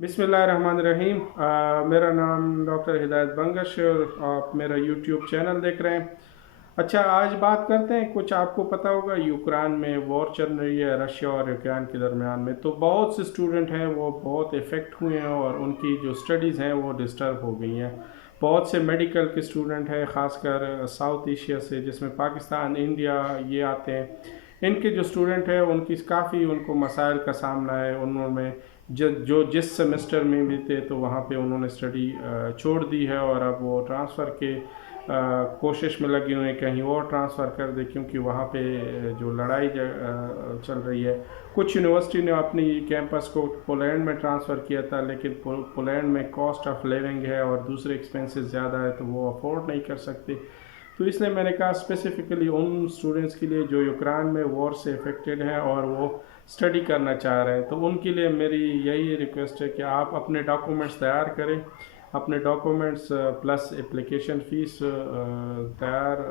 बिस्मिल्लाहिर्रहमानिर्रहीम। मेरा नाम डॉक्टर हिदायत बंगश है और आप मेरा यूट्यूब चैनल देख रहे हैं। अच्छा, आज बात करते हैं, कुछ आपको पता होगा यूक्रेन में वॉर चल रही है रशिया और यूक्रेन के दरमियान में, तो बहुत से स्टूडेंट हैं वो बहुत इफ़ेक्ट हुए हैं और उनकी जो स्टडीज़ हैं वो डिस्टर्ब हो गई हैं। बहुत से मेडिकल के स्टूडेंट हैं, ख़ासकर साउथ एशिया से, जिसमें पाकिस्तान, इंडिया ये आते हैं। इनके जो स्टूडेंट हैं उनकी काफ़ी उनको मसाइल का सामना है। उन्होंने जो जिस सेमेस्टर में भी थे तो वहाँ पे उन्होंने स्टडी छोड़ दी है और अब वो ट्रांसफ़र के कोशिश में लगे हुए हैं कहीं और ट्रांसफ़र कर दे, क्योंकि वहाँ पे जो लड़ाई चल रही है। कुछ यूनिवर्सिटी ने अपनी कैंपस को पोलैंड में ट्रांसफ़र किया था, लेकिन पोलैंड में कॉस्ट ऑफ लिविंग है और दूसरे एक्सपेंसेस ज़्यादा है, तो वो अफोर्ड नहीं कर सकते। तो इसलिए मैंने कहा स्पेसिफ़िकली उन स्टूडेंट्स के लिए जो यूक्रेन में वॉर से इफ़ेक्टेड हैं और वो स्टडी करना चाह रहे हैं, तो उनके लिए मेरी यही रिक्वेस्ट है कि आप अपने डॉक्यूमेंट्स तैयार करें। अपने डॉक्यूमेंट्स प्लस एप्लीकेशन फ़ीस तैयार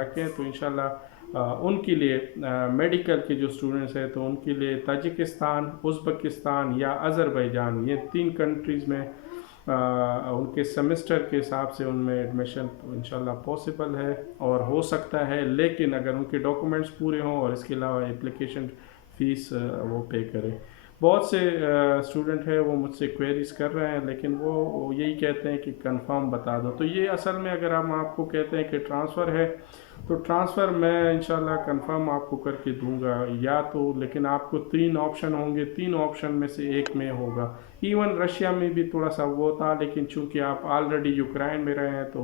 रखें, तो इंशाल्लाह उनके लिए मेडिकल के जो स्टूडेंट्स हैं तो उनके लिए ताजिकिस्तान, उज़्बेकिस्तान या अज़रबैजान, ये 3 कंट्रीज़ में उनके सेमेस्टर के हिसाब से उनमें एडमिशन इंशाल्लाह पॉसिबल है और हो सकता है। लेकिन अगर उनके डॉक्यूमेंट्स पूरे हों और इसके अलावा एप्लीकेशन फ़ीस वो पे करें। बहुत से स्टूडेंट हैं वो मुझसे क्वेरीज कर रहे हैं, लेकिन वो यही कहते हैं कि कंफर्म बता दो। तो ये असल में अगर हम आपको कहते हैं कि ट्रांसफ़र है, तो ट्रांसफ़र मैं इंशाल्लाह कंफर्म आपको करके दूंगा या तो, लेकिन आपको 3 ऑप्शन होंगे, 3 ऑप्शन में से एक में होगा। इवन रशिया में भी थोड़ा सा वो था, लेकिन चूंकि आप ऑलरेडी यूक्रेन में रहे हैं तो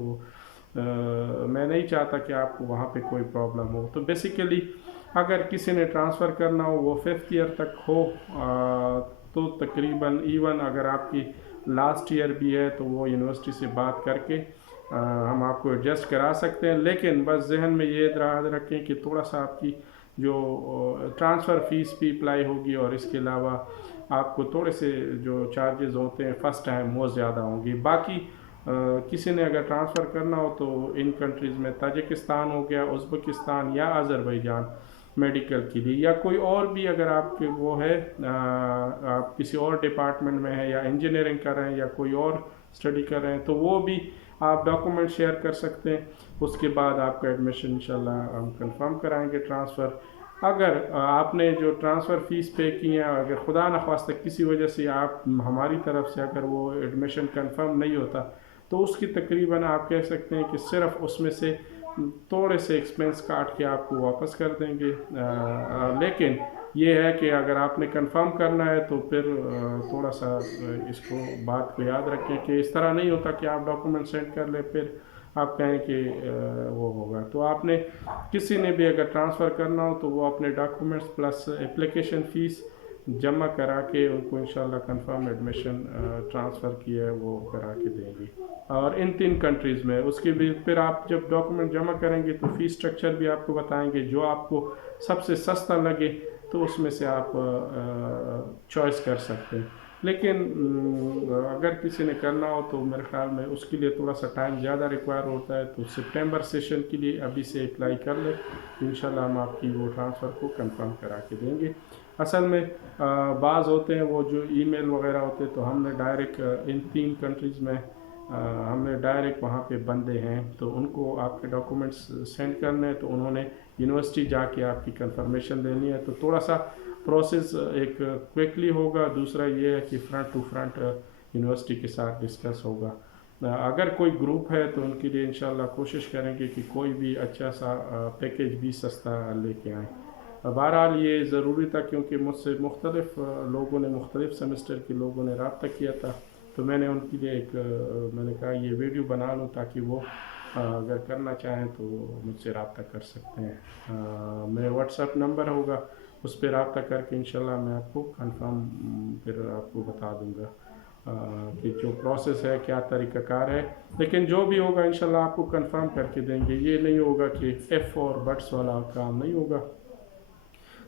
मैं नहीं चाहता कि आपको वहाँ पे कोई प्रॉब्लम हो। तो बेसिकली अगर किसी ने ट्रांसफ़र करना हो वो 5th ईयर तक हो, तो तकरीबन इवन अगर आपकी लास्ट ईयर भी है तो वो यूनिवर्सिटी से बात करके हम आपको एडजस्ट करा सकते हैं। लेकिन बस जहन में ये याद रखें कि थोड़ा सा आपकी जो ट्रांसफ़र फ़ीस भी अप्लाई होगी और इसके अलावा आपको थोड़े से जो चार्जेस होते हैं फ़र्स्ट टाइम वो ज़्यादा होंगी। बाकी किसी ने अगर ट्रांसफ़र करना हो तो इन कंट्रीज़ में ताजिकिस्तान हो गया, उज़्बेकिस्तान या अज़रबैजान मेडिकल के लिए, या कोई और भी अगर आपके वो है, आप किसी और डिपार्टमेंट में है या इंजीनियरिंग कर रहे हैं या कोई और स्टडी कर रहे हैं, तो वो भी आप डॉक्यूमेंट शेयर कर सकते हैं। उसके बाद आपका एडमिशन इंशाल्लाह हम कंफर्म कराएंगे ट्रांसफ़र। अगर आपने जो ट्रांसफ़र फ़ीस पे की है, अगर खुदा न खास्ता किसी वजह से आप हमारी तरफ से अगर वो एडमिशन कंफर्म नहीं होता, तो उसकी तकरीबन आप कह सकते हैं कि सिर्फ उसमें से थोड़े से एक्सपेंस काट के आपको वापस कर देंगे। लेकिन ये है कि अगर आपने कंफर्म करना है तो फिर थोड़ा सा इसको बात को याद रखें कि इस तरह नहीं होता कि आप डॉक्यूमेंट सेंड कर ले फिर आप कहें कि वो होगा। तो आपने किसी ने भी अगर ट्रांसफ़र करना हो तो वो अपने डॉक्यूमेंट्स प्लस एप्लीकेशन फ़ीस जमा करा के उनको इंशाल्लाह कंफर्म एडमिशन ट्रांसफ़र किया है वो करा के देंगे। और इन 3 कंट्रीज़ में उसके भी फिर आप जब डॉक्यूमेंट जमा करेंगे तो फ़ीस स्ट्रक्चर भी आपको बताएंगे, जो आपको सबसे सस्ता लगे तो उसमें से आप चॉइस कर सकते हैं। लेकिन अगर किसी ने करना हो तो मेरे ख्याल में उसके लिए थोड़ा सा टाइम ज़्यादा रिक्वायर होता है, तो सितंबर सेशन के लिए अभी से अप्लाई कर ले, इंशाल्लाह हम आपकी वो ट्रांसफ़र को कंफर्म करा के देंगे। असल में बाज़ होते हैं वो जो ईमेल वगैरह होते हैं, तो हमने डायरेक्ट इन 3 कंट्रीज़ में हमने डायरेक्ट वहाँ पे बंदे हैं, तो उनको आपके डॉक्यूमेंट्स सेंड करने हैं, तो उन्होंने यूनिवर्सिटी जाके आपकी कंफर्मेशन लेनी है, तो थोड़ा सा प्रोसेस एक क्विकली होगा। दूसरा ये है कि फ्रंट टू फ्रंट यूनिवर्सिटी के साथ डिस्कस होगा। अगर कोई ग्रुप है तो उनके लिए इंशाल्लाह कोशिश करेंगे कि कोई भी अच्छा सा पैकेज भी सस्ता लेके आएँ। बहरहाल ये ज़रूरी था क्योंकि मुझसे मुख्तलिफ़ लोगों ने, मुख्तलिफ़ सेमेस्टर के लोगों ने रब्ता किया था, तो मैंने उनके लिए एक मैंने कहा ये वीडियो बना लूँ ताकि वो अगर करना चाहें तो मुझसे रब्ता कर सकते हैं। मेरा व्हाट्सएप नंबर होगा, उस पर रब्ता करके इंशाल्लाह मैं आपको कंफर्म फिर आपको बता दूंगा कि जो प्रोसेस है क्या तरीक़ाकार है। लेकिन जो भी होगा इंशाल्लाह आपको कंफर्म करके देंगे। ये नहीं होगा कि एफ़ और बट्स वाला काम नहीं होगा,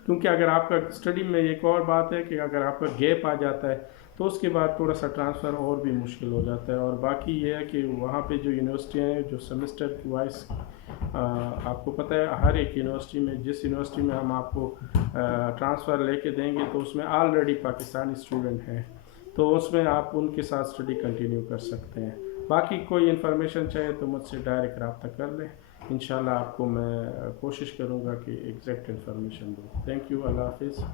क्योंकि अगर आपका स्टडी में एक और बात है कि अगर आपका गैप आ जाता है तो उसके बाद थोड़ा सा ट्रांसफ़र और भी मुश्किल हो जाता है। और बाकी ये है कि वहाँ पे जो यूनिवर्सिटियाँ हैं जो सेमेस्टर की वाइज, आपको पता है हर एक यूनिवर्सिटी में, जिस यूनिवर्सिटी में हम आपको ट्रांसफ़र लेके देंगे तो उसमें ऑलरेडी पाकिस्तानी स्टूडेंट हैं, تو اس میں آپ ان کے ساتھ اسٹڈی کنٹینیو کر سکتے ہیں. باقی کوئی انفارمیشن چاہیے تو مجھ سے ڈائریکٹ رابطہ کر لیں. انشاءاللہ آپ کو میں کوشش کروں گا کہ ایگزیکٹ انفارمیشن دوں. Thank you. اللہ حافظ.